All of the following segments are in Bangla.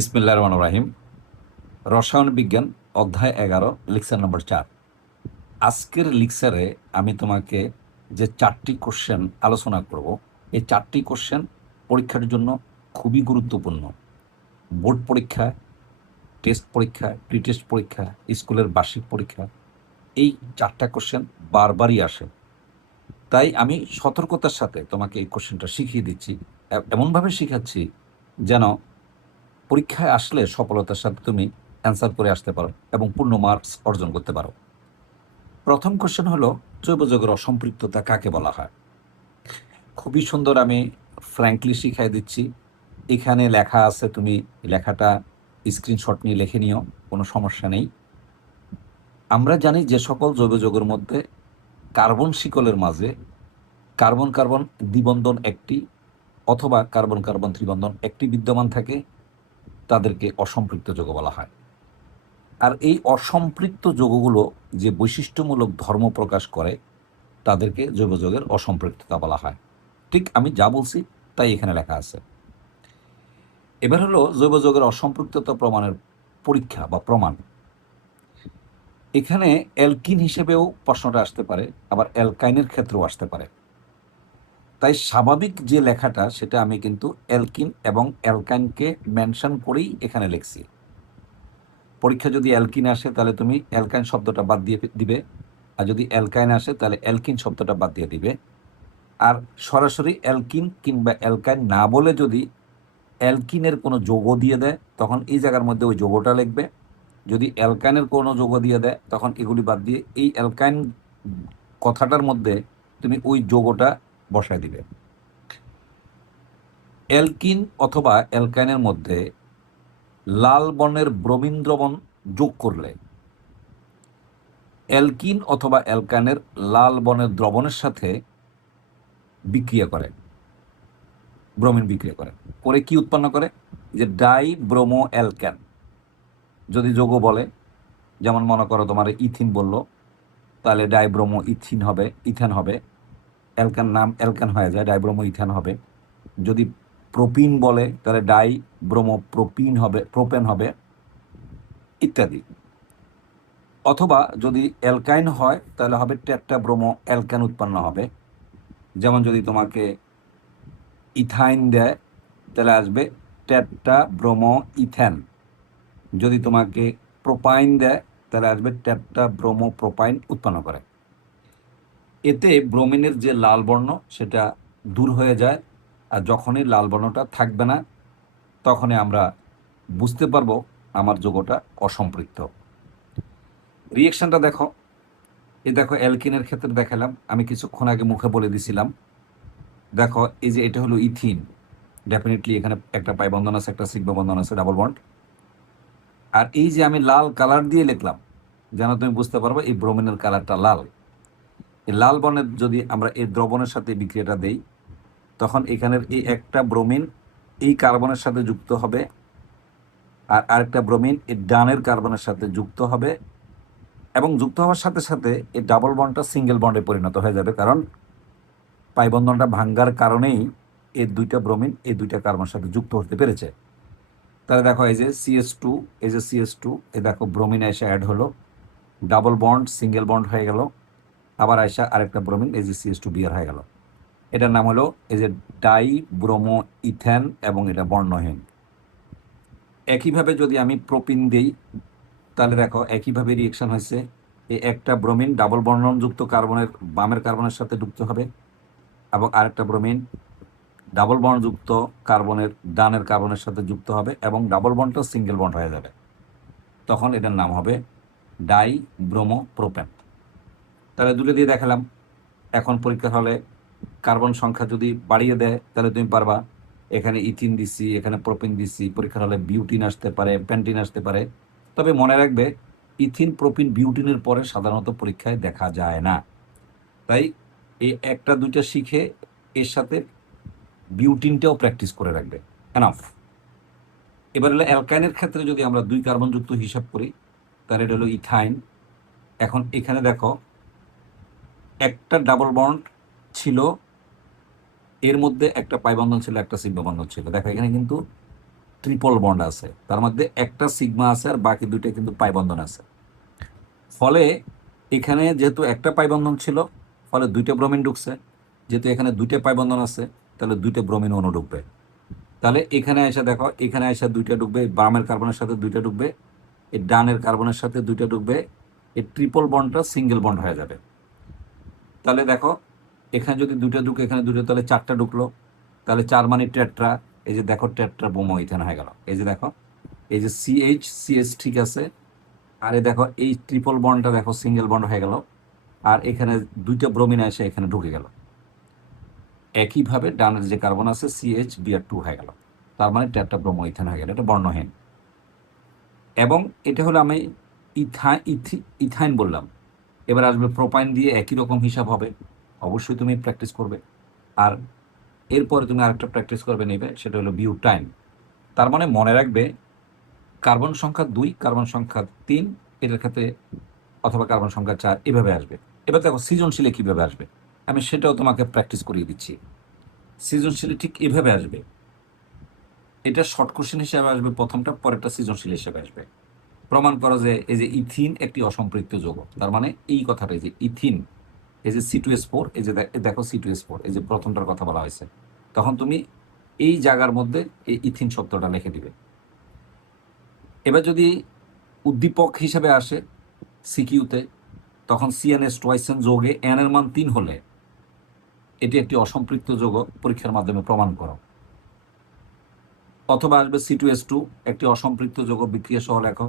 বিসমিল্লাহির রহমানির রহিম। রসায়ন বিজ্ঞান অধ্যায় 11 লেকচার নম্বর 4। আজকের লেকচারে আমি তোমাকে যে 4টি কোশ্চেন আলোচনা করব, এই 4টি কোশ্চেন পরীক্ষার জন্য খুবই গুরুত্বপূর্ণ। বোর্ড পরীক্ষা, টেস্ট পরীক্ষা, প্রি টেস্ট পরীক্ষা, স্কুলের বার্ষিক পরীক্ষা, এই 4টা কোশ্চেন বারবারই আসে। তাই আমি সতর্কতার সাথে তোমাকে এই কোশ্চেনটা শিখিয়ে দিচ্ছি, এমনভাবে শিখাচ্ছি যেন পরীক্ষায় আসলে সফলতার সাথে তুমি অ্যান্সার করে আসতে পারো এবং পূর্ণ মার্কস অর্জন করতে পারো। প্রথম কোশ্চেন হলো, জৈব যৌগের অসম্পৃক্ততা কাকে বলা হয়? খুবই সুন্দর, আমি ফ্র্যাঙ্কলি শিখাই দিচ্ছি। এখানে লেখা আছে, তুমি লেখাটা স্ক্রিনশট নিয়ে লিখে নিও, কোনো সমস্যা নেই। আমরা জানি যে সকল জৈব যৌগের মধ্যে কার্বন শিকলের মাঝে কার্বন কার্বন দ্বিবন্ধন একটি অথবা কার্বন কার্বন ত্রিবন্ধন একটি বিদ্যমান থাকে, তাদেরকে অসম্পৃক্ত যৌগ বলা হয়। আর এই অসম্পৃক্ত যৌগগুলো যে বৈশিষ্ট্যমূলক ধর্ম প্রকাশ করে, তাদেরকে জৈব যৌগের অসম্পৃক্ততা বলা হয়। ঠিক আমি যা বলছি তাই এখানে লেখা আছে। এবার হলো জৈব যৌগের অসম্পৃক্ততা প্রমাণের পরীক্ষা বা প্রমাণ। এখানে অ্যালকিন হিসেবেও প্রশ্নটা আসতে পারে, আবার অ্যালকাইনের ক্ষেত্রেও আসতে পারে। তাই স্বাভাবিক যে লেখাটা সেটা আমি কিন্তু অ্যালকিন এবং অ্যালকাইনকে মেনশন করেই এখানে লিখছি। পরীক্ষা যদি অ্যালকিন আসে তাহলে তুমি অ্যালকাইন শব্দটা বাদ দিয়ে দিবে, আর যদি অ্যালকাইন আসে তাহলে অ্যালকিন শব্দটা বাদ দিয়ে দিবে। আর সরাসরি অ্যালকিন কিংবা অ্যালকাইন না বলে যদি অ্যালকিনের কোনো যৌগ দিয়ে দেয়, তখন এই জায়গার মধ্যে ওই যৌগটা লিখবে। যদি অ্যালকাইনের কোনো যৌগ দিয়ে দেয়, তখন এগুলি বাদ দিয়ে এই অ্যালকাইন কথাটার মধ্যে তুমি ওই যৌগটা বসায় দিবে। অ্যালকিন অথবা অ্যালকাইনের মধ্যে লাল বর্ণের ব্রোমিন দ্রবণ যোগ করলে অ্যালকিন অথবা অ্যালকাইনের লাল বর্ণের দ্রবণের সাথে বিক্রিয়া করে, ব্রোমিন বিক্রিয়া করে, করে কি উৎপন্ন করে? যে ডাই ব্রোমো অ্যালকেন যদি যৌগ বলে, যেমন মনে করো তোমার ইথিন বললো, তাহলে ডাইব্রোমো ইথিন হবে, ইথেন হবে। অ্যালকান নাম অ্যালকান হয়ে যায়, ডাইব্রোমো ইথেন হবে। যদি প্রোপিন বলে তাহলে ডাই ব্রোমো প্রোপিন হবে, প্রোপেন হবে, ইত্যাদি। অথবা যদি অ্যালকাইন হয় তাহলে হবে টেট্রা ব্রোমো অ্যালকান উৎপন্ন হবে। যেমন যদি তোমাকে ইথাইন দেয় তাহলে আসবে টেট্রা ব্রোমো ইথেন। যদি তোমাকে প্রোপাইন দেয় তাহলে আসবে টেট্রা ব্রোমো প্রোপাইন উৎপন্ন করে। এতে ব্রোমিনের যে লাল বর্ণ সেটা দূর হয়ে যায়, আর যখনই লাল বর্ণটা থাকবে না তখনই আমরা বুঝতে পারবো আমার যৌগটা অসম্পৃক্ত। রিয়েকশনটা দেখো, দেখো অ্যালকিনের ক্ষেত্রে দেখালাম, আমি কিছুক্ষণ আগে মুখে বলে দিছিলাম। দেখো এই যে এটা হলো ইথিন, ডেফিনেটলি এখানে একটা পাই বন্ধন আছে, একটা সিগমা বন্ধন আছে, ডাবল বন্ড। আর এই যে আমি লাল কালার দিয়ে লিখলাম যেন তুমি বুঝতে পারবো এই ব্রোমিনের কালারটা লাল। এই লাল বর্ণের যদি আমরা এই দ্রবণের সাথে বিক্রিয়াটা দেই, তখন এখানের এই একটা ব্রোমিন এই কার্বনের সাথে যুক্ত হবে, আর আরেকটা ব্রোমিন এই ডানের কার্বনের সাথে যুক্ত হবে, এবং যুক্ত হওয়ার সাথে সাথে এই ডাবল বন্ডটা সিঙ্গেল বন্ডে পরিণত হয়ে যাবে, কারণ পাই বন্ধনটা ভাঙ্গার কারণেই এই দুইটা ব্রোমিন এই দুইটা কার্বনের সাথে যুক্ত হতে পেরেছে। তাহলে দেখো এই যে CS2, এই যে CS2, এই দেখো ব্রোমিন এসে অ্যাড হলো, ডাবল বন্ড সিঙ্গেল বন্ড হয়ে গেল, আবার আইসা আরেকটা ব্রোমিন এই যে CS2 বিয়ার হয়ে গেল। এটার নাম হলো এই যে ডাই ব্রোমো ইথেন, এবং এটা বর্ণহীন। একইভাবে যদি আমি প্রোপিন দেই তাহলে দেখো একইভাবে রিয়েকশন হয়েছে। এই একটা ব্রোমিন ডাবল বর্ণনযুক্ত কার্বনের বামের কার্বনের সাথে যুক্ত হবে, এবং আরেকটা ব্রোমিন ডাবল বন্ডযুক্ত কার্বনের ডানের কার্বনের সাথে যুক্ত হবে, এবং ডাবল বন্ডটা সিঙ্গেল বন্ড হয়ে যাবে। তখন এটার নাম হবে ডাই ব্রোমো প্রোপেন। তাহলে দুটো দিয়ে দেখালাম। এখন পরীক্ষার হলে কার্বন সংখ্যা যদি বাড়িয়ে দেয় তাহলে তুমি পারবা, এখানে ইথিন দিছি, এখানে প্রোপিন দিছি, পরীক্ষার হলে বিউটিন আসতে পারে, প্যান্টিন আসতে পারে। তবে মনে রাখবে, ইথিন প্রোপিন বিউটিনের পরে সাধারণত পরীক্ষায় দেখা যায় না। তাই এই একটা দুইটা শিখে এর সাথে বিউটিনটাও প্র্যাকটিস করে রাখবে, এনাফ। এবার হলো অ্যালকাইনের ক্ষেত্রে যদি আমরা দুই কার্বনযুক্ত হিসাব করি তাহলে এটা হলো ইথাইন। এখন এখানে দেখো একটা ডাবল বন্ড ছিল, এর মধ্যে একটা পাই বন্ধন ছিল, একটা সিগমা বন্ধন ছিল। দেখো এখানে কিন্তু ট্রিপল বন্ড আছে, তার মধ্যে একটা সিগমা আছে আর বাকি দুইটা কিন্তু পাই বন্ধন আছে। ফলে এখানে যেহেতু একটা পাই বন্ধন ছিল, ফলে দুইটা ব্রোমিন ঢুকছে। যেহেতু এখানে দুইটা পাই বন্ধন আছে, তাহলে দুইটা ব্রোমিন অণু ঢুকবে। তাহলে এখানে এসে দেখো, এখানে এসে দুইটা ঢুকবে, বামের কার্বনের সাথে দুইটা ঢুকবে, এই ডানের কার্বনের সাথে দুইটা ঢুকবে, এই ট্রিপল বন্ডটা সিঙ্গেল বন্ড হয়ে যাবে। তাহলে দেখো এখানে যদি দুইটা ঢুকে, এখানে দুটো, তাহলে চারটা ঢুকলো, তাহলে চার মানে টেট্রা। এই যে দেখো টেট্রা ব্রোমো ইথেন হয়ে গেল। এই যে দেখো, এই যে সিএইচ ঠিক আছে, আর এই দেখো এই ট্রিপল বন্ডটা দেখো সিঙ্গেল বন্ড হয়ে গেল, আর এখানে দুইটা ব্রোমিন এসে এখানে ঢুকে গেল। একইভাবে ডানের যে কার্বন আছে CH2 হয়ে গেল, তার মানে টেট্রা ব্রোমো ইথেন হয়ে গেল। এটা বর্ণহীন। এবং এটা হলো আমি ইথাইন বললাম। এবার আসবে প্রোপাইন দিয়ে একই রকম হিসাব হবে, অবশ্যই তুমি প্র্যাকটিস করবে। আর এরপরে তুমি আরেকটা প্র্যাকটিস করবে নেবে, সেটা হলো বিউটাইন। তার মানে মনে রাখবে কার্বন সংখ্যা 2, কার্বন সংখ্যা 3 এটার ক্ষেত্রে, অথবা কার্বন সংখ্যা 4 এভাবে আসবে। এবার দেখো সৃজনশীলে কীভাবে আসবে, আমি সেটাও তোমাকে প্র্যাকটিস করিয়ে দিচ্ছি। সৃজনশীলে ঠিক এভাবে আসবে, এটা শর্ট কোশ্চেন হিসেবে আসবে প্রথমটা, পরেরটা সৃজনশীল হিসেবে আসবে। প্রমাণ করো যে এই যে ইথিন একটি অসম্পৃক্ত যৌগ, তার মানে এই কথাটা, এই যে ইথিন, এই যে C2H4, এই যে দেখো C2H4, এই যে প্রথমটার কথা বলা হয়েছে, তখন তুমি এই জায়গার মধ্যে এই ইথিন শব্দটা লিখে দিবে। এবার যদি উদ্দীপক হিসেবে আসে সিকিউতে, তখন CnH2 যৌগে n এর মান 3 হলে এটি একটি অসম্পৃক্ত যৌগ, পরীক্ষার মাধ্যমে প্রমাণ করো। অথবা আসবে C2H2 একটি অসম্পৃক্ত যৌগ, বিক্রিয়া সহ লেখো।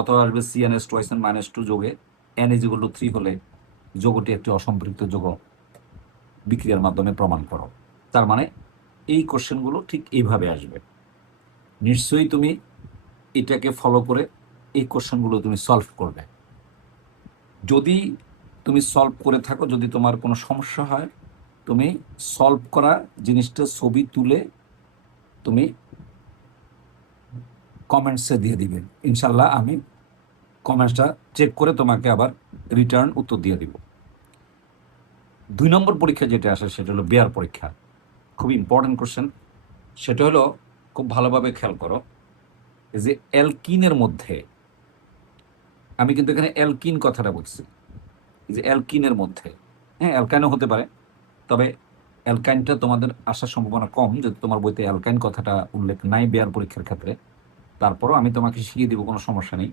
অথবা আসবে CnH2 যৌগে n=3 হলে যৌগটি একটি অসম্পৃক্ত যৌগ, বিক্রিয়ার মাধ্যমে প্রমাণ করো। তার মানে এই কোশ্চেনগুলো ঠিক এইভাবে আসবে। নিশ্চয়ই তুমি এটাকে ফলো করে এই কোশ্চেনগুলো তুমি সলভ করবে। যদি তুমি সলভ করে থাকো, যদি তোমার কোনো সমস্যা হয়, তুমি সলভ করা জিনিসটা ছবি তুলে তুমি কমেন্টসে দিয়ে দিবে। ইনশাল্লাহ আমি কমেন্টসটা চেক করে তোমাকে আবার রিটার্ন উত্তর দিয়ে দিব। 2 নম্বর পরীক্ষা যেটা আসে সেটা হলো বেয়ার পরীক্ষা। খুব ইম্পর্টেন্ট কোশ্চেন। সেটা হলো, খুব ভালোভাবে খেয়াল করো, যে অ্যালকিনের মধ্যে, আমি কিন্তু এখানে অ্যালকিন কথাটা বলছি, যে অ্যালকিনের মধ্যে, হ্যাঁ অ্যালকাইনও হতে পারে, তবে অ্যালকাইনটা তোমাদের আসার সম্ভাবনা কম, যদি তোমার বইতে অ্যালকাইন কথাটা উল্লেখ নাই বেয়ার পরীক্ষার ক্ষেত্রে। তারপরও আমি তোমাকে শিখিয়ে দিব, কোনো সমস্যা নেই।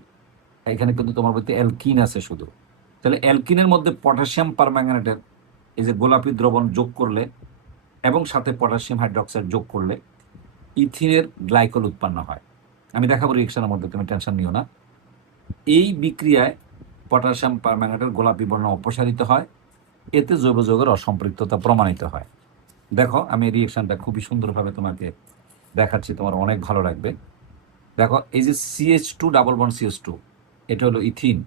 এখানে কিন্তু তোমার বইতে অ্যালকিন আছে শুধু। তাহলে অ্যালকিনের মধ্যে পটাশিয়াম পারম্যাঙ্গানেটের এই যে গোলাপি দ্রবণ যোগ করলে এবং সাথে পটাশিয়াম হাইড্রক্সাইড যোগ করলে ইথিনের গ্লাইকল উৎপন্ন হয়। আমি দেখাবো রিয়েকশনের মধ্যে, তুমি টেনশন নিও না। এই বিক্রিয়ায় পটাশিয়াম পারম্যাঙ্গানেটের গোলাপি বর্ণ অপসারিত হয়, এতে জৈব যৌগের অসম্পৃক্ততা প্রমাণিত হয়। দেখো আমি রিয়েকশনটা খুবই সুন্দরভাবে তোমাকে দেখাচ্ছি, তোমার অনেক ভালো লাগবে। দেখো এই যে CH2 ডাবল বন্ড CH2, এটা হলো ইথিন।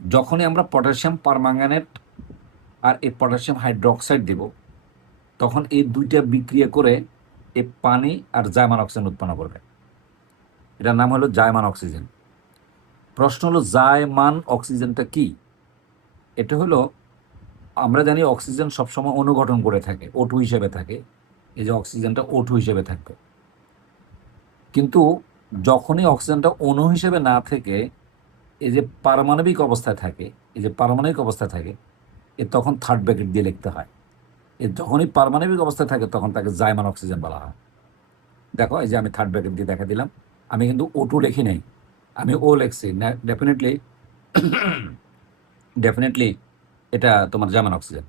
যখনই আমরা পটাশিয়াম পারম্যাঙ্গানেট আর এই পটাশিয়াম হাইড্রক্সাইড দেব, তখন এই দুইটা বিক্রিয়া করে এই পানি আর জায়মান অক্সিজেন উৎপন্ন করবে। এটার নাম হলো জায়মান অক্সিজেন। প্রশ্ন হলো জায়মান অক্সিজেনটা কি? এটা হলো, আমরা জানি অক্সিজেন সবসময় অনুঘটন করে থাকে, O2 হিসেবে থাকে। এই যে অক্সিজেনটা O2 হিসেবে থাকবে, কিন্তু যখনই অক্সিজেনটা অণু হিসেবে না থেকে এই যে পারমাণবিক অবস্থায় থাকে, এই যে পারমাণবিক অবস্থায় থাকে, তখন থার্ড ব্র্যাকেট দিয়ে লিখতে হয়। যখনই পারমাণবিক অবস্থায় থাকে তখন তাকে জায়মান অক্সিজেন বলা হয়। দেখো এই যে আমি থার্ড ব্র্যাকেট দিয়ে দেখা দিলাম, আমি কিন্তু O2 লিখি নাই, আমি O লিখছি। ডেফিনেটলি এটা তোমার জার্মান অক্সিজেন।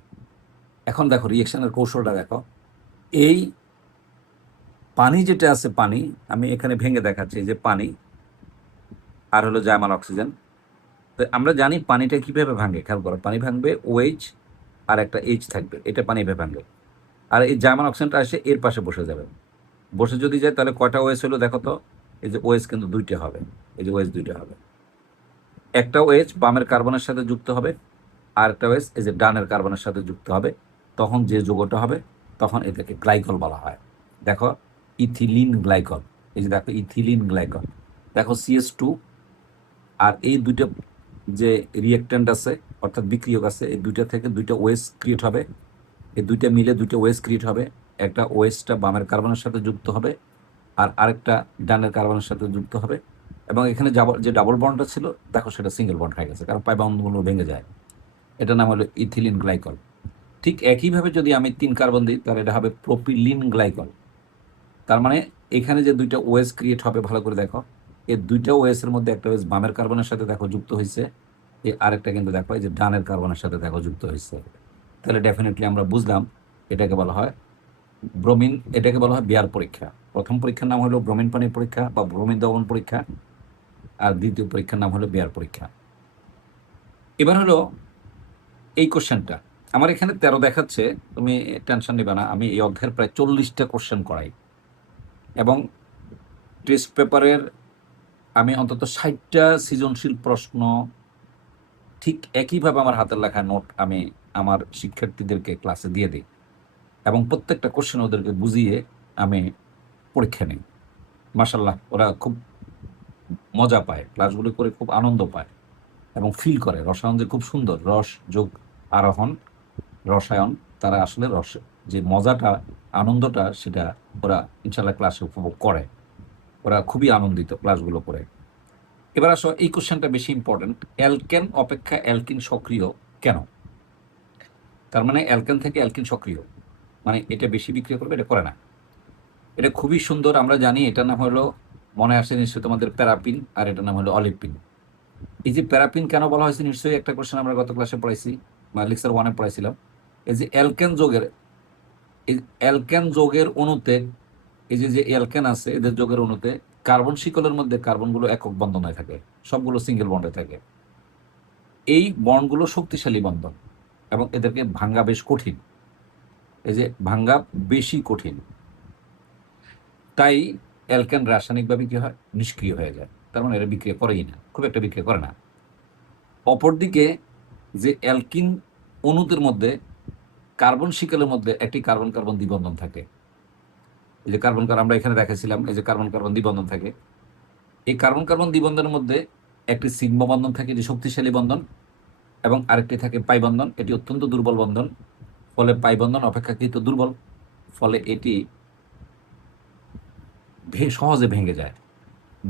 এখন দেখো রিয়েকশনের কৌশলটা দেখো, এই পানি যেটা আছে, পানি আমি এখানে ভেঙে দেখাচ্ছি, যে পানি আর হলো জার্মান অক্সিজেন। তো আমরা জানি পানিটা কীভাবে ভাঙে, খেয়াল করো, পানি ভাঙবে OH আর একটা H থাকবে, এটা পানি এভাবে ভাঙবে। আর এই জার্মান অক্সিজেনটা এসে এর পাশে বসে যাবে। বসে যদি যায় তাহলে কয়টা OH হলো দেখো তো, এই যে OH কিন্তু 2টা হবে, এই যে OH 2টা হবে। একটা OH বামের কার্বনের সাথে যুক্ত হবে, আর একটা OH এই যে ডানের কার্বনের সাথে যুক্ত হবে। তখন যে যৌগটা হবে, তখন এটাকে গ্লাইকল বলা হয়। দেখো ইথিলিন গ্লাইকল, এই যে দেখো ইথিলিন গ্লাইকল। দেখো CH2 আর এই দুইটা যে রিয়েক্ট্যান্ট আছে, অর্থাৎ বিক্রিয়ক আছে, এই দুইটা থেকে 2টা OH ক্রিয়েট হবে। এই দুইটা মিলে 2টা OH ক্রিয়েট হবে। একটা OH-টা বামের কার্বনের সাথে যুক্ত হবে, আর আরেকটা ডানের কার্বনের সাথে যুক্ত হবে, এবং এখানে যে ডাবল বন্ডটা ছিল দেখো সেটা সিঙ্গেল বন্ড হয়ে গেছে, কারণ পাই বন্ডগুলো ভেঙে যায়। এটার নাম হলো ইথিলিন গ্লাইকল। ঠিক একইভাবে যদি আমি 3 কার্বন দিই তাহলে এটা হবে প্রোপিলিন গ্লাইকল। তার মানে এখানে যে দুইটা ওএস ক্রিয়েট হবে, ভালো করে দেখো, এই দুইটা ওএস এর মধ্যে একটা ওএস বামের কার্বনের সাথে দেখো যুক্ত হয়েছে, এই আরেকটা কিন্তু দেখো এই যে ডানের কার্বনের সাথে দেখো যুক্ত হয়েছে। তাহলে ডেফিনেটলি আমরা বুঝলাম এটাকে বলা হয় ব্রোমিন, এটাকে বলা হয় বিয়ার পরীক্ষা। প্রথম পরীক্ষার নাম হলো ব্রোমিন পানির পরীক্ষা বা ব্রোমিন দ্রবণ পরীক্ষা, আর দ্বিতীয় পরীক্ষার নাম হলো বিয়ার পরীক্ষা। এবার হলো এই কোশ্চেনটা আমার এখানে 13 দেখাচ্ছে, তুমি টেনশন নিবে না, আমি এই অধ্যায়ের প্রায় 40টা কোশ্চেন করাই, এবং টেস্ট পেপারের আমি অন্তত 60টা সৃজনশীল প্রশ্ন ঠিক একইভাবে আমার হাতের লেখা নোট আমি আমার শিক্ষার্থীদেরকে ক্লাসে দিয়ে দিই, এবং প্রত্যেকটা কোশ্চেন ওদেরকে বুঝিয়ে আমি পরীক্ষা নিই। মাশাল্লাহ, ওরা খুব মজা পায়, ক্লাসগুলো করে খুব আনন্দ পায় এবং ফিল করে রসায়ন যে খুব সুন্দর, রস যোগ আরোহণ রসায়ন, তারা আসলে রস যে মজাটা আনন্দটা সেটা ওরা ইনশাল্লাহ ক্লাসে উপভোগ করে, ওরা খুবই আনন্দিত ক্লাসগুলো করে। এবার আসো এই কোশ্চেনটা বেশি ইম্পর্টেন্ট, অ্যালকেন অপেক্ষা অ্যালকিন সক্রিয় কেন? তার মানে অ্যালকেন থেকে অ্যালকিন সক্রিয়, মানে এটা বেশি বিক্রিয়া করবে, এটা করে না। এটা খুবই সুন্দর, আমরা জানি এটার নাম হলো, মনে আসে নিশ্চয়ই তোমাদের প্যারাপিন, আর এটার নাম হলো অলিপিন। এই যে প্যারাপিন কেন বলা হয়েছে নিশ্চয়ই একটা কোশ্চেন আমরা গত ক্লাসে পড়াইছি, লেকচার 1-এ পড়াইছিলাম। এই যে অ্যালকেন যোগের, এই অ্যালকেন যোগের অণুতে, এই যে অ্যালকেন আছে এদের যোগের অণুতে কার্বন শিকলের মধ্যে কার্বনগুলো একক বন্ধনে থাকে, সবগুলো সিঙ্গেল বন্ডে থাকে। এই বন্ডগুলো শক্তিশালী বন্ধন এবং এদেরকে ভাঙ্গা বেশ কঠিন, এই যে ভাঙ্গা বেশি কঠিন, তাই অ্যালকেন রাসায়নিকভাবে কি হয়, নিষ্ক্রিয় হয়ে যায়। তার মানে এরা বিক্রিয়া করেই না, খুব একটা বিক্রিয়া করে না। অপরদিকে যে অ্যালকিন অণুদের মধ্যে কার্বন শিকলের মধ্যে একটি কার্বন কার্বন দ্বিবন্ধন থাকে, এই যে কার্বন আমরা এখানে দেখাছিলাম, এই যে কার্বন কার্বন দ্বিবন্ধন থাকে, এই কার্বন কার্বন দ্বিবন্ধনের মধ্যে একটি সিগমা বন্ধন থাকে, যে শক্তিশালী বন্ধন, এবং আরেকটি থাকে পাই বন্ধন, এটি অত্যন্ত দুর্বল বন্ধন। ফলে পাই বন্ধন অপেক্ষাকৃত দুর্বল, ফলে এটি সহজে ভেঙে যায়।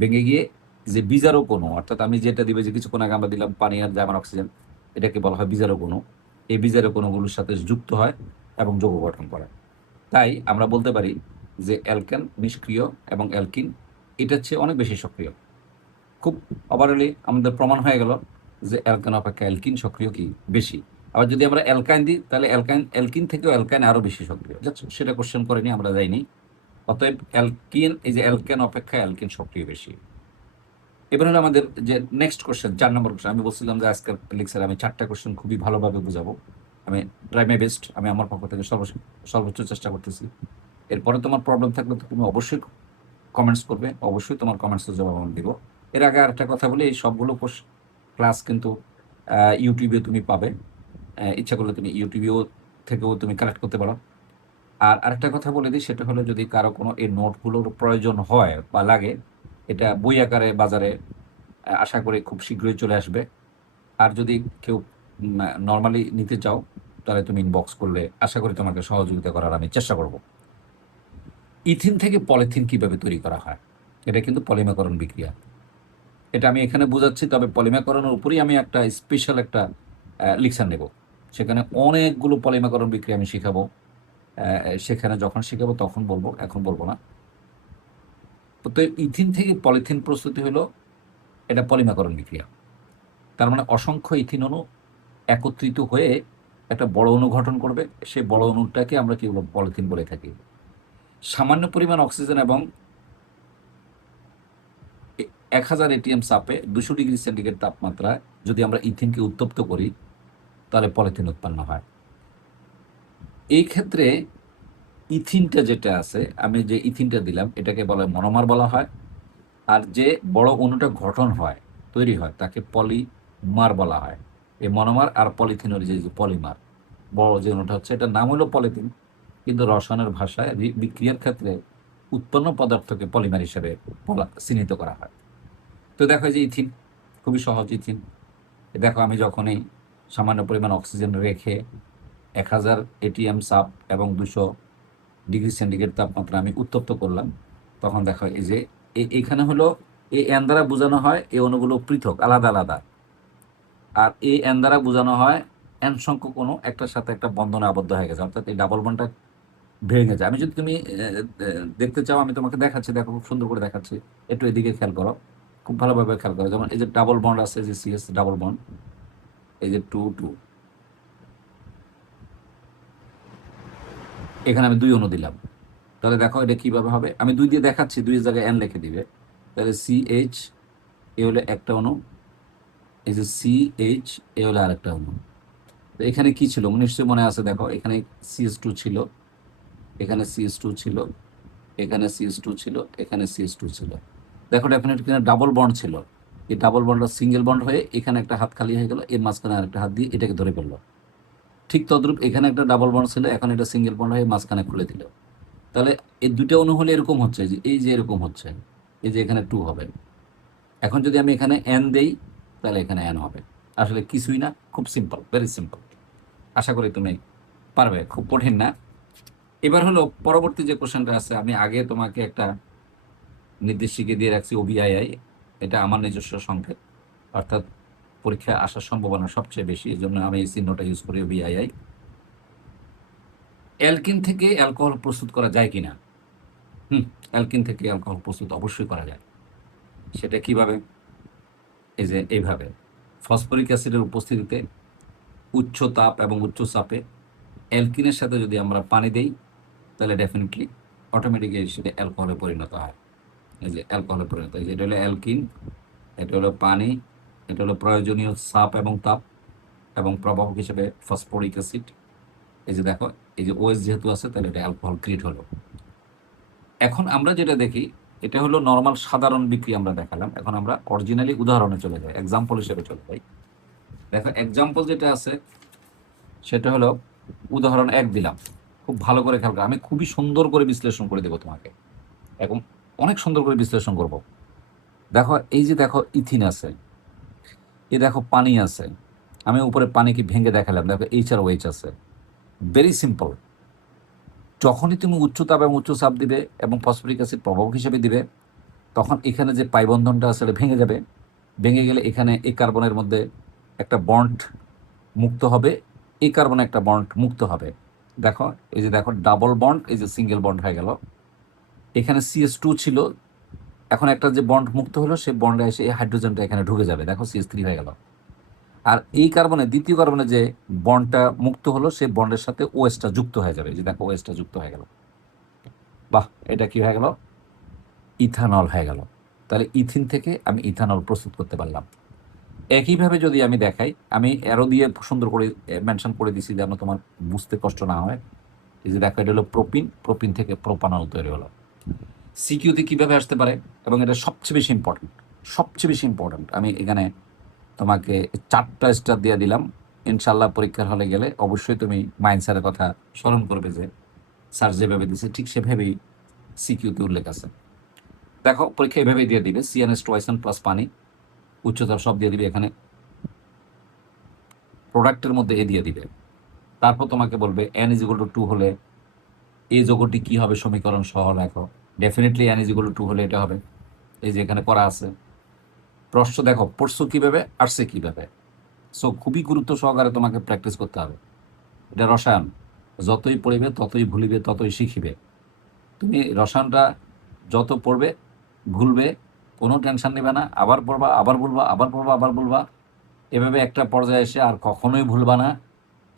ভেঙে গিয়ে যে বিজারক অণু, অর্থাৎ আমি যেটা দিবে যে কিছুক্ষণ আগে আমরা দিলাম পানি আর জার্মান অক্সিজেন, এটাকে বলা হয় বিজারক অণু। এই বিজারক অণুগুলোর সাথে যুক্ত হয় এবং যৌগ গঠন করে। তাই আমরা বলতে পারি যে অ্যালকেন নিষ্ক্রিয় এবং অ্যালকিন এটার চেয়ে অনেক বেশি সক্রিয়। খুব ওভারঅলি আমাদের প্রমাণ হয়ে গেল যে অ্যালকেন অপেক্ষা অ্যালকিন সক্রিয় কি বেশি। আবার যদি আমরা অ্যালকাইন দিই তাহলে অ্যালকিন থেকেও অ্যালকাইন আরও বেশি সক্রিয়, সেটা কোশ্চেন করেনি, আমরা যাইনি। অতএব অ্যালকিন, এই যে অ্যালকেন অপেক্ষা অ্যালকিন সক্রিয় বেশি। এবার হলো আমাদের যে নেক্সট কোশ্চেন, 4 নম্বর কোশ্চেন। আমি বলছিলাম যে আজকের লেকচারে আমি 4টা কোশ্চেন খুবই ভালোভাবে বুঝাবো, আমি ট্রাই মাই বেস্ট, আমি আমার পক্ষ থেকে সর্বোচ্চ চেষ্টা করতেছি। এরপরে তোমার প্রবলেম থাকলে তো তুমি অবশ্যই কমেন্টস করবে, অবশ্যই তোমার কমেন্টসের জবাব আমি দিব। এর আগে আরেকটা কথা বলি, এই সবগুলো ক্লাস কিন্তু ইউটিউবে তুমি পাবে, ইচ্ছা করলে তুমি ইউটিউবেও থেকেও তুমি কালেক্ট করতে পারো। আর আরেকটা কথা বলে দিই, সেটা হলো যদি কারো কোনো এই নোটগুলোর প্রয়োজন হয় বা লাগে, এটা বই আকারে বাজারে আশা করি খুব শীঘ্রই চলে আসবে। আর যদি কেউ নর্মালি নিতে চাও তাহলে তুমি ইনবক্স করলে আশা করি তোমাকে সহযোগিতা করার আমি চেষ্টা করব। ইথিন থেকে পলিথিন কিভাবে তৈরি করা হয়, এটা কিন্তু পলিমাকরণ বিক্রিয়া, এটা আমি এখানে বোঝাচ্ছি। তবে পলিমাকরণের উপরেই আমি একটা স্পেশাল একটা লেকচার নেব, সেখানে অনেকগুলো পলিমাকরণ বিক্রিয়া আমি শিখাবো। সেখানে যখন শিখাবো তখন বলবো, এখন বলবো না। তো ইথিন থেকে পলিথিন প্রস্তুতি হলো, এটা পলিমাকরণ বিক্রিয়া। তার মানে অসংখ্য ইথিন অণু একত্রিত হয়ে একটা বড় অণু গঠন করবে, সেই বড় অণুটাকে আমরা কি বলবো, পলিথিন বলে থাকি। সামান্য পরিমাণ অক্সিজেন এবং 1000 এটিএম চাপে 200 ডিগ্রি সেন্টিগ্রেড তাপমাত্রায় যদি আমরা ইথিনকে উত্তপ্ত করি তাহলে পলিথিন উৎপন্ন হয়। এই ক্ষেত্রে ইথিনটা যেটা আছে, আমি যে ইথিনটা দিলাম এটাকে বলা হয় মনোমার বলা হয়, আর যে বড় অণুটা গঠন হয়, তৈরি হয়, তাকে পলিমার বলা হয়। এই মনোমার আর পলিথিনের যে পলিমার, বড় যে অণুটা হচ্ছে, এটার নাম হলো পলিথিন, কিন্তু রসায়নের ভাষায় বিক্রিয়ার ক্ষেত্রে উৎপন্ন পদার্থকে পলিমার হিসেবে চিহ্নিত করা হয়। তো দেখো যে ইথিন খুবই সহজ। ইথিন দেখো, আমি যখনই সামান্য পরিমাণ অক্সিজেন রেখে 1000 এটিএম চাপ এবং 200 ডিগ্রি সেন্টিগ্রেড তাপমাত্রা আমি উত্তপ্ত করলাম, তখন দেখো এই যে এখানে হলো এই এন দ্বারা বোঝানো হয় এই অণুগুলো পৃথক আলাদা আলাদা, আর এই এন দ্বারা বোঝানো হয় এন সংখ্যক অণু একটার সাথে একটা বন্ধনে আবদ্ধ হয়ে গেছে, অর্থাৎ এই ডাবল বন্ডটা ভেঙে যায়। আমি যদি তুমি দেখতে চাও আমি তোমাকে দেখাচ্ছি, দেখো খুব সুন্দর করে দেখাচ্ছি, একটু এদিকে খেয়াল করো, খুব ভালোভাবে খেয়াল করো। যেমন এই যে ডাবল বন্ড আছে, যে সিএস ডাবল বন্ড, এই যে 2 2, এখানে আমি 2 অণু দিলাম, তাহলে দেখো এটা কিভাবে হবে, আমি 2 দিয়ে দেখাচ্ছি, 2 এর জায়গায় এন লিখে দিবে, তাহলে সিএইচ এ হলো একটা অণু, এই যে সিএইচ এ হলো আরেকটা অণু। তো এখানে কি ছিল নিশ্চয়ই মনে আছে, দেখো এখানে সিএস টু ছিল, এখানে সিএস টু ছিল, এখানে সিএস টু ছিল, এখানে সিএস টু ছিল। দেখো ডেফিনেটলি এখানে ডাবল বন্ড ছিল, এই ডাবল বন্ডটা সিঙ্গেল বন্ড হয়ে এখানে একটা হাত খালি হয়ে গেল, এর মাঝখানে আরেকটা হাত দিয়ে এটাকে ধরে ফেললো। ঠিক তদ্রূপ এখানে একটা ডাবল বন্ড ছিল, এখন এটা সিঙ্গেল বন্ড হয়ে মাঝখানে খুলে দিল। তাহলে এই দুটো অণু হলে এরকম হচ্ছে, যে এই যে এরকম হচ্ছে, এই যে এখানে 2 হবে। এখন যদি আমি এখানে এন দেই তাহলে এখানে এন হবে। আসলে কিছুই না, খুব সিম্পল, ভেরি সিম্পল। আশা করি তুমি পারবে, খুব কঠিন না। এবার হলো পরবর্তী যে কোশ্চেনটা আছে, আমি আগে তোমাকে একটা নির্দেশ শিখিয়ে দিয়ে রাখছি ওবিআইআই, এটা আমার নিজস্ব সংকেত, অর্থাৎ পরীক্ষায় আসার সম্ভাবনা সবচেয়ে বেশি, এই জন্য আমি এই চিহ্নটা ইউজ করি ওবিআইআই। অ্যালকিন থেকে অ্যালকোহল প্রস্তুত করা যায় কিনা? অ্যালকিন থেকে অ্যালকোহল প্রস্তুত অবশ্যই করা যায়। সেটা কিভাবে? এই যে এইভাবে, ফসফরিক অ্যাসিডের উপস্থিতিতে উচ্চ তাপ এবং উচ্চ চাপে অ্যালকিনের সাথে যদি আমরা পানি দেই তাহলে ডেফিনেটলি অটোমেটিক্যালি সেটা অ্যালকোহলে পরিণত হয়। এই যে অ্যালকোহলে পরিণত, এই যে এটা হলো অ্যালকিন, এটা হলো পানি, এটা হলো প্রয়োজনীয় চাপ এবং তাপ, এবং প্রবাহক হিসেবে ফসফরিক অ্যাসিড। এই যে দেখো, এই যে ওএস যেহেতু আছে তাহলে এটা অ্যালকোহল ক্রিয়েট হলো। এখন আমরা যেটা দেখি, এটা হলো নর্মাল সাধারণ বিক্রিয়া আমরা দেখালাম, এখন আমরা অরিজিনালি উদাহরণে চলে যাই, এক্সাম্পল হিসেবে চলে যাই। দেখো এক্সাম্পল যেটা আছে সেটা হলো উদাহরণ 1 দিলাম, খুব ভালো করে খেয়াল করো, আমি খুবই সুন্দর করে বিশ্লেষণ করে দেবো তোমাকে, এবং অনেক সুন্দর করে বিশ্লেষণ করব। দেখো এই যে দেখো ইথিন আছে, এই দেখো পানি আছে, আমি উপরে পানিকে ভেঙে দেখালাম, দেখো এইচ আর ওএইচ আছে। Very simple. যখনই তুমি উচ্চ তাপ এবং উচ্চ চাপ দিবে এবং ফসফরিক অ্যাসিড প্রভাবক হিসেবে দিবে, তখন এখানে যে পাই বন্ধনটা আছে সেটা ভেঙে যাবে। ভেঙে গেলে এখানে এই কার্বনের মধ্যে একটা বন্ড মুক্ত হবে, এই কার্বনে একটা বন্ড মুক্ত হবে। দেখো এই যে দেখো ডাবল বন্ড, এই যে সিঙ্গেল বন্ড হয়ে গেল। এখানে সিএস টু ছিল, এখন একটা যে বন্ড মুক্ত হলো সেই বন্ডে এসে এই হাইড্রোজেনটা এখানে ঢুকে যাবে, দেখো সিএস থ্রি হয়ে গেল। আর এই কার্বনে দ্বিতীয় কার্বনে যে বন্ডটা মুক্ত হলো সেই বন্ডের সাথে ওএসটা যুক্ত হয়ে যাবে, যে দেখো ওএসটা যুক্ত হয়ে গেল। বাহ, এটা কি হয়ে গেল? ইথানল হয়ে গেল। তাহলে ইথিন থেকে আমি ইথানল প্রস্তুত করতে পারলাম। একইভাবে যদি আমি দেখাই, আমি অ্যারো দিয়ে সুন্দর করে মেনশন করে দিছি যেন তোমার বুঝতে কষ্ট না হয়। এই যে দেখো এটা হলো প্রোপিন, প্রোপিন থেকে প্রোপানল তৈরি হলো। সিকিউতে কীভাবে আসতে পারে, এবং এটা সবচেয়ে বেশি ইম্পর্টেন্ট, সবচেয়ে বেশি ইম্পর্টেন্ট, আমি এখানে তোমাকে 4টা স্টার দিয়ে দিলাম। ইনশাল্লাহ পরীক্ষার হলে গেলে অবশ্যই তুমি মাইন্ড স্যারের কথা স্মরণ করবে, যে স্যার যেভাবে দিছে ঠিক সেভাবেই সিকিউতে উল্লেখ আছে। দেখো পরীক্ষা এভাবেই দিয়ে দিবে, সিএনএস টুয়াইসন প্লাস পানি, উচ্চতাপ সব দিয়ে দিবে, এখানে প্রোডাক্টের মধ্যে এ দিয়ে দিবে। তারপর তোমাকে বলবে এন ইজ ইকুয়াল টু 2 হলে এই যৌগটি কি হবে, সমীকরণ সহ লেখো। Definitely N is equal to 2 হলে এটা হবে, এই যে এখানে করা আছে। প্রশ্ন দেখো পড়ছো কীভাবে, আসছে কীভাবে। সো খুবই গুরুত্ব সহকারে তোমাকে প্র্যাকটিস করতে হবে। এটা রসায়ন, যতই পড়িবে ততই ভুলিবে ততই শিখিবে। তুমি রসায়নটা যত পড়বে ভুলবে, কোনো টেনশন নেবে না, আবার পড়বা আবার বলবা, আবার পড়বা আবার বলবা, এভাবে একটা পর্যায়ে এসে আর কখনোই ভুলবা না।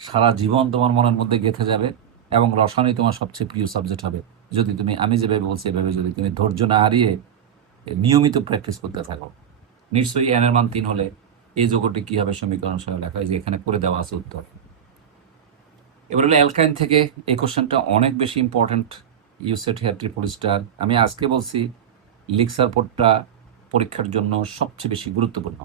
সারা জীবন তোমার মনের মধ্যে গেঁথে যাবে, এবং রসায়নই তোমার সবচেয়ে প্রিয় সাবজেক্ট হবে, যদি তুমি আমি যেভাবে বলছি এভাবে যদি তুমি ধৈর্য না হারিয়ে নিয়মিত প্র্যাকটিস করতে থাকো। নিশ্চয়ই এন এর মান 3 হলে এই যৌগটি কী হবে, সমীকরণ সহ লেখা, যে এখানে করে দেওয়া আছে উত্তর। এবার হলো অ্যালকাইন থেকে, এই কোশ্চেনটা অনেক বেশি important. You set here triple star, আমি আজকে বলছি লিক্সার পোর্টটা পরীক্ষার জন্য সবচেয়ে বেশি গুরুত্বপূর্ণ।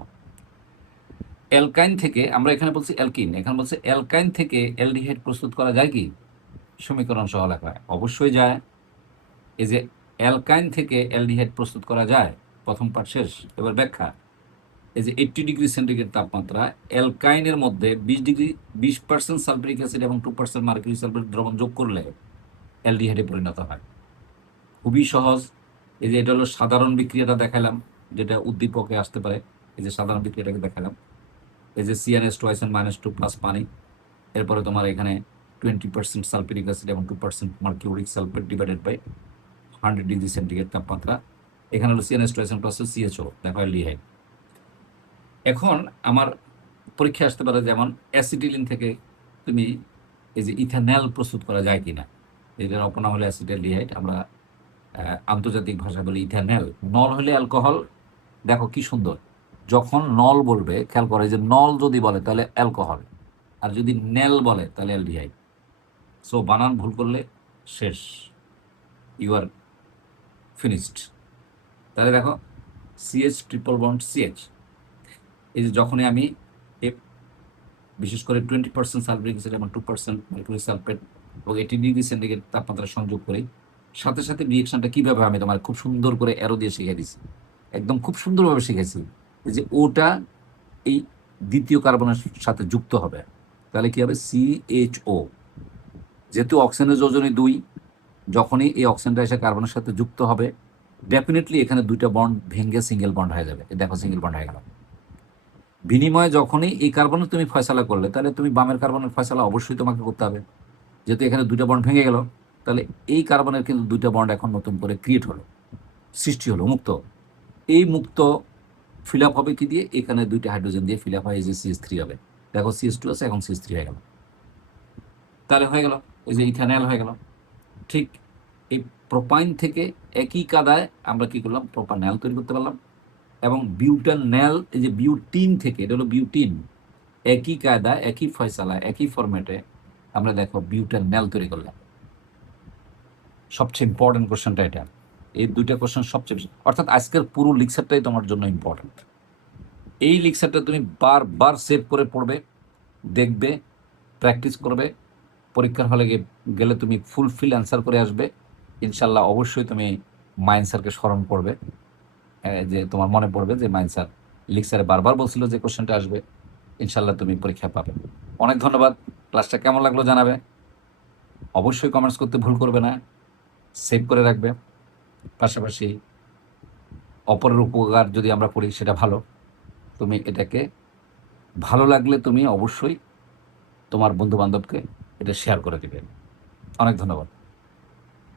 অ্যালকাইন থেকে আমরা এখানে বলছি অ্যালকিন, এখানে বলছে অ্যালকাইন থেকে অ্যালডিহাইড প্রস্তুত করা যায় কি, সমীকরণ সহ লেখায় অবশ্যই যায়। এই যে অ্যালকাইন থেকে অ্যালডিহাইড প্রস্তুত করা যায়, প্রথম পার্ট শেষ, এবার ব্যাখ্যা। এই যে 80 ডিগ্রি সেন্টিগ্রেড তাপমাত্রা, অ্যালকাইনের মধ্যে 20% সালফারিক অ্যাসিড এবং 2% মার্কিউরি সালফেট দ্রবণ যোগ করলে অ্যালডিহাইডে পরিণত হয়। খুবই সহজ, এই যে এটা হলো সাধারণ বিক্রিয়াটা দেখালাম, যেটা উদ্দীপকে আসতে পারে। এই যে সাধারণ বিক্রিয়াটাকে দেখালাম। এই যে CnH2SN-2 প্লাস পানি, এরপরে তোমার এখানে 20% সালফিউরিক অ্যাসিড এবং 2% mercuric sulphate divided by 100 degree centigrade তাপমাত্রা। এখানে হলো CnH2SN প্লাস CHO, দেখা হয় লিহাইড। এখন আমার পরীক্ষা আসতে পারে যেমন অ্যাসিটিলিন থেকে তুমি এই যে ইথানল প্রস্তুত করা যায় কিনা। এটার অপনাম হলো অ্যাসিটালডিহাইড, আমরা আন্তর্জাতিক ভাষা বলি ইথানল। নল হলে অ্যালকোহল। দেখো কি সুন্দর, যখন নল বলবে খেয়াল করে যে নল যদি বলে তাহলে অ্যালকোহল, আর যদি নেল বলে তাহলে অ্যালডিহাইড। সো বানান ভুল করলে শেষ, ইউ আর ফিনিশড। তাহলে দেখো CH ট্রিপল বন্ড CH, এই যে যখনই আমি বিশেষ করে 20% সালফিউরিক অ্যাসিড এবং 2% মার্কিউরিক সালফেট এবং 80 ডিগ্রি সেন্টিগ্রেড তাপমাত্রা সংযোগ করি, সাথে সাথে রিয়েকশনটা কীভাবে আমি তোমার খুব সুন্দর করে অ্যারো দিয়ে শিখিয়ে দিচ্ছি, একদম খুব সুন্দরভাবে শিখেছি। যে ওটা এই দ্বিতীয় কার্বনের সাথে যুক্ত হবে, তাহলে কি হবে CHO। যেহেতু অক্সিজেনের যোজনী 2, যখনই এই অক্সিজেনটা এসে কার্বনের সাথে যুক্ত হবে, ডেফিনেটলি এখানে দুইটা বন্ড ভেঙে সিঙ্গেল বন্ড হয়ে যাবে। দেখো সিঙ্গেল বন্ড হয়ে গেল। বিনিময়ে যখনই এই কার্বনের তুমি ফয়সালা করলে, তাহলে তুমি বামের কার্বনের ফয়সালা অবশ্যই তোমাকে করতে হবে। যেহেতু এখানে দুইটা বন্ড ভেঙে গেল, তাহলে এই কার্বনের কিন্তু দুইটা বন্ড এখন নতুন করে ক্রিয়েট হলো, সৃষ্টি হলো, মুক্ত। এই মুক্ত ফিল আপ হবে কি দিয়ে? এখানে দুইটা হাইড্রোজেন দিয়ে ফিল আপ হয়, এই যে CH3 হবে। দেখো CH2 আছে, এখন CH3 হয়ে গেল। তাহলে হয়ে গেল এই যে ইথানল হয়ে গেল। ঠিক এই প্রোপাইন থেকে একই কাদায় আমরা কি করলাম? প্রোপানল তৈরি করতে পারলাম। এবং বিউটানল, এই যে বিউটিন থেকে, এটা হলো বিউটিন, একই কায়দা, একই ফয়সালা, একই ফরম্যাটে আমরা দেখো বিউটানল তৈরি করলাম। সবচেয়ে ইম্পর্টেন্ট কোশ্চেনটা এটা। এই দুইটা কোশ্চেন সবচেয়ে বেশি, অর্থাৎ আজকের পুরো লেকচারটাই তোমার জন্য ইম্পর্টেন্ট। এই লেকচারটা তুমি বারবার সেভ করে পড়বে, দেখবে, প্র্যাকটিস করবে। পরীক্ষার হলে গেলে তুমি ফুলফিল অ্যান্সার করে আসবে ইনশাল্লাহ। অবশ্যই তুমি মাইন স্যারকে স্মরণ করবে, যে তোমার মনে পড়বে যে মাইন স্যার লেকচারে বারবার বলছিল যে কোশ্চেনটা আসবে। ইনশাল্লাহ তুমি পরীক্ষা পাবে। অনেক ধন্যবাদ। ক্লাসটা কেমন লাগলো জানাবে, অবশ্যই কমেন্টস করতে ভুল করবে না, সেভ করে রাখবে। পাশাপাশি অপরের উপকার যদি আমরা করি সেটা ভালো, তুমি এটাকে ভালো লাগলে তুমি অবশ্যই তোমার বন্ধু বান্ধবকে এটা শেয়ার করে দেবে। অনেক ধন্যবাদ।